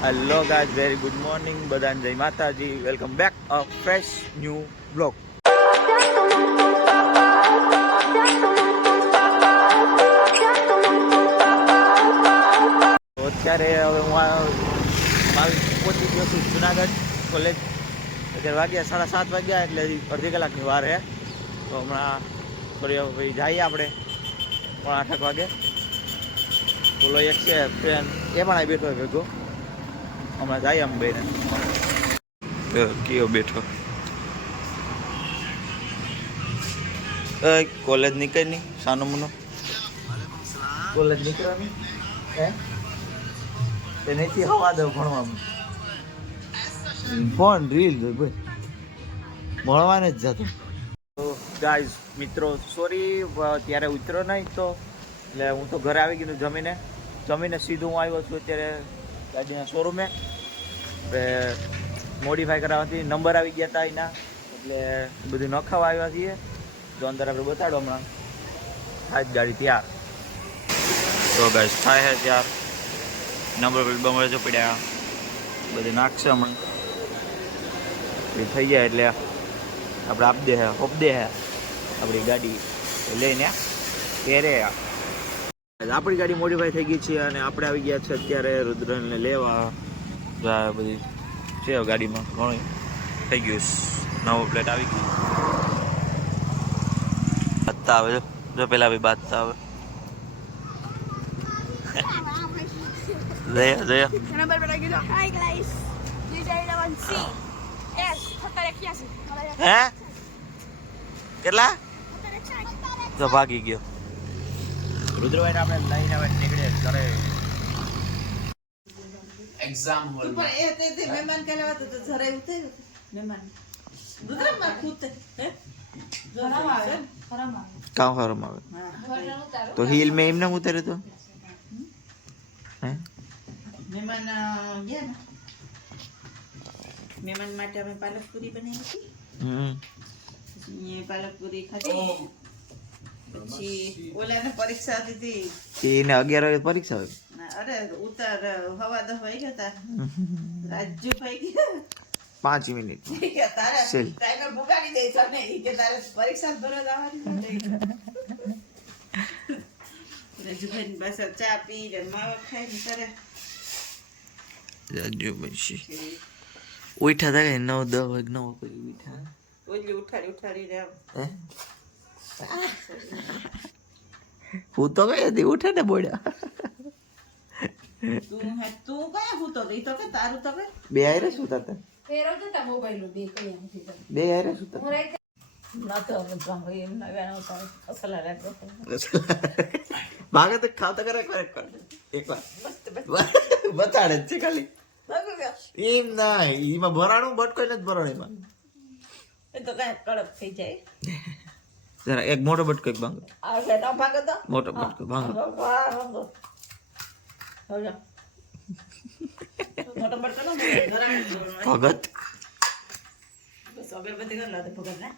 Hello guys very good morning બધાને જય Mataji welcome back a fresh new blog અત્યારે હવે હું પહોંચી ગયો છું જુનાગઢ કોલેજ અત્યારે વાગ્યા સાડા સાત વાગ્યા એટલે અડધી કલાકની વાર છે તો હમણાં થોડી ભાઈ જઈએ આપણે પણ આઠ વાગે. બોલો, એક છે ફ્રેન્ડ એ પણ આવી બેઠો ભેગો હમણાં જાય આમ બેને. કયો બેઠો? કોલેજ નીકળ નહીં સાનો મનો કોલેજ નીકળવાની? હે? તે નથી હવા દો ભણવામાં. ફોન રીલ ભાઈ ભણવાને જ જતો. તો ગાઈઝ મિત્રો સોરી ત્યારે ઉતરો નહીં તો એટલે હું તો ઘરે આવી ગયું જમીને. જમીને સીધું હું આવ્યો છું અત્યારે ગાડીના શોરૂમે મોડિફાઈ કરાવવાથી નંબર આવી ગયા હતા એના. એટલે બધું નખાવા આવ્યા છીએ. તો અંદર આપણે બતાડો હમણાં. થાય ગાડી તૈયાર. તો ગાઈઝ થાય છે ત્યાર. નંબર પ્લેટ બમરે જો પડ્યા. બધું નાખશે હમણાં. એ થઈ જાય એટલે આપણે આપ દે હોપ દે આપણી ગાડી લઈને પહેરે આપણી ગાડી મોડિફાઈ થઈ ગઈ છે અને આપણે આવી ગયા છે અત્યારે રુદ્રને લેવા. જા બધી છે ગાડીમાં ઘણું થઈ ગયું. નવો પ્લેટ આવી ગયું. બાદતા આવે જો પેલા બી બાદતા આવે. જયા જયા. હે? કેટલા? તો ભાગી ગયો. રુદ્રભાઈ આપણે લઈને હવે નીકળે કરે એક્ઝામ હોલ પણ એ તે તે મહેમાન કહેવા તો તો જરાય ઉતર્યું મહેમાન. રુદ્રમાં ખૂતે હે? ખરાબ આવે કામ ખરમ આવે. તો હિલ મેં એમને ઉતરે તો? હે? મહેમાન ગયા ને? મહેમાન માટે અમે પાલકપુરી બનાવી હતી. હમ. એ પાલકપુરી ખાધી. પછી ઓલાને પરીક્ષા દીધી એને અગિયાર વાગે પરીક્ષા હોય? અરે ઉતાર હવા દહ વાઈ ગયા તા રાજ્યુભાઈ ગયા. પાંચ મિનિટ. તારે ટાઈમર ટાઈમે ભગાડી દે છે ને કે તારે પરીક્ષા ભરવા જવાની. રાજુભાઈ પાસે ચા પી ને માવા ખાઈ ને રાજુ પછી ઉઠ્યા હતા કે નવ દસ વાગે નવ કરી ઉઠ્યા. ઓલી ઉઠાડી ઉઠાડીને આમ. હે? હું તો કઈ હતી? ઉઠે ને બોડ્યા તું કયા હું તો ઈ તો કે તારું તો કે બે હારે સુતા હતા ફેરવતો તા મોબાઈલ બે કઈ આમ થી બે હારે સુતા હું ભાગે તો ખાવતા કરે કરે કરે એકવાર બતાડે જ છે ખાલી. એમ ના એમાં ભરાણું બટકો નથી ભરાણું એમાં. એ તો કઈ કડક થઈ જાય જરા એક મોટો બટકો એક ભાંગો. મોટો બટકો ભાંગો. ભગત. બસ અગરબત્તી કરી લો ભગત ને